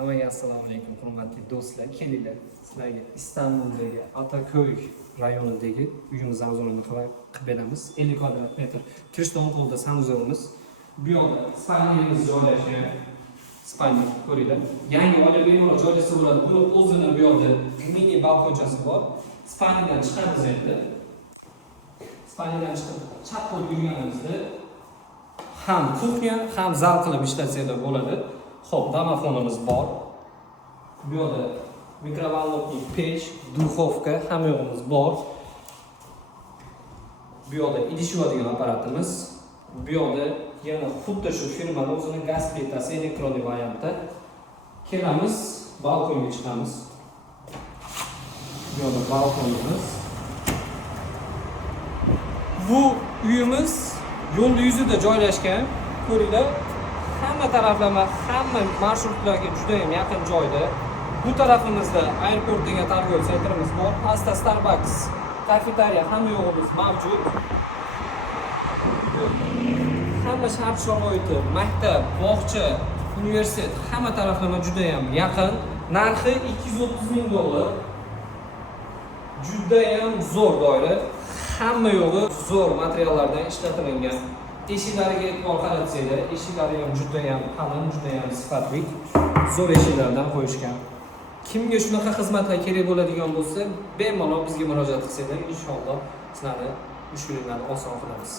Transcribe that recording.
Hammaga assalomu alaykum, hurmatli do'stlar. Kelinglar, sizlarga Istanbuldagi Ataköy rayonidagi uyimiz arzonini qilib beramiz. 50 kvadrat metr. Kirishdan qo'lda sanuzorimiz. Bu yoqda spalniyamiz joylashgan. Spalniya ko'ringlar. Yangi oila bemalol joylashsa bo'ladi. Buni o'zini bu yoqda mini balkonchasi bor. Spalniyadan chiqamiz endi. Spalniyadan chiqib chap qo'l yurganimizda ham kuxnya, ham zal qilib ishlatsangiz bo'ladi. Xo'p, domofonimiz bor. Bu yerda mikrovolnovka pech, duxovka hamma yo'g'imiz bor. Bu yerda idish yuvadigan apparatimiz. Bu yerda yana xuddi shu firmaning o'zining gaz plitasi elektronli variantda. Kelamiz, balkonga chiqamiz. Bu yerda balkonimiz. Bu uyimiz yo'l yuzida joylashgan. Ko'ringlar, hamma taraflama, hamma marshrutlarga juda ham yaqin joyda. Bu tarafimizda aeroport degan торговый sentrimiz bor. Pastda Starbucks, kafeteriya hamma yo'g'imiz mavjud. Hamma shart-sharoiti, maktab, bog'cha, universitet hamma taraflama juda ham yaqin. Narxi $230,000. Juda ham zo'r doira. Hamma yo'g'i zo'r materiallardan ishlatilgan. Eshiklariga e'tibor qaratsanglar, eshiklari ham juda ham qalin, juda ham sifatli, zo'r eshiklardan qo'yishgan. Kimga shunaqa xizmatlar kerak bo'ladigan bo'lsa, bemalol bizga murojaat qilsanglar, inshaalloh sizlarning mushkulingizni oson qilamiz.